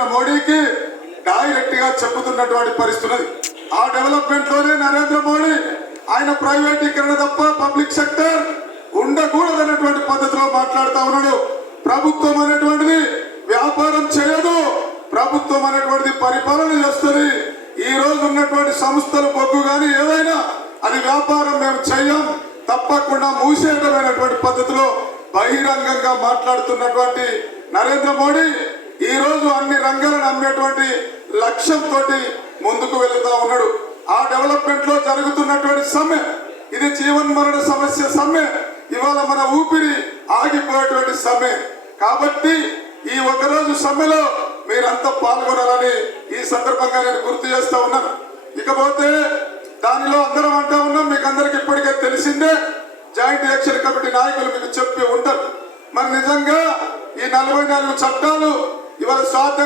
నరేంద్ర మోడీకి డైరెక్ట్ గా చెప్పుతున్నటువంటి పరిస్థితి. ఆ డెవలప్మెంట్ లోనే నరేంద్ర మోడీ ఆయన ప్రైవేటీకరణ తప్ప పబ్లిక్ సెక్టర్ ఉండకూడదన్నటువంటి పద్ధతిలో మాట్లాడుతూ ఉన్నాడు. ప్రభుత్వం అనేటువంటిది వ్యాపారం చేయదు, ప్రభుత్వం అనేటువంటిది పరిపాలన చేస్తుంది. ఈ రోజు ఉన్నటువంటి సంస్థలు బొగ్గు కానీ ఏదైనా అది వ్యాపారం మేము చెయ్యం, తప్పకుండా మూసేయడమైనటువంటి పద్ధతిలో బహిరంగంగా మాట్లాడుతున్నటువంటి నరేంద్ర మోడీ ఈ రోజు అన్ని రంగాలను అమ్మేటువంటి లక్ష్యంతో ముందుకు వెళుతా ఉన్నాడు. ఆ డెవలప్మెంట్ లో జరుగుతున్నటువంటి సమ్మె ఇది జీవన్ మరణ సమస్య సమ్మె, ఇవాళ మన ఊపిరి ఆగిపోయేటువంటి సమ్మె. కాబట్టి ఈ ఒకరోజు సమ్మెలో మీరంతా పాల్గొనాలని ఈ సందర్భంగా నేను గుర్తు చేస్తా ఉన్నాను. ఇకపోతే దానిలో అందరం అంటా ఉన్నాం, మీకు అందరికి ఇప్పటికే తెలిసిందే, జాయింట్ యాక్షన్ కమిటీ నాయకులు మీకు చెప్పి ఉంటారు. మరి నిజంగా ఈ 44 చట్టాలు ఇవాళ స్వాతంత్ర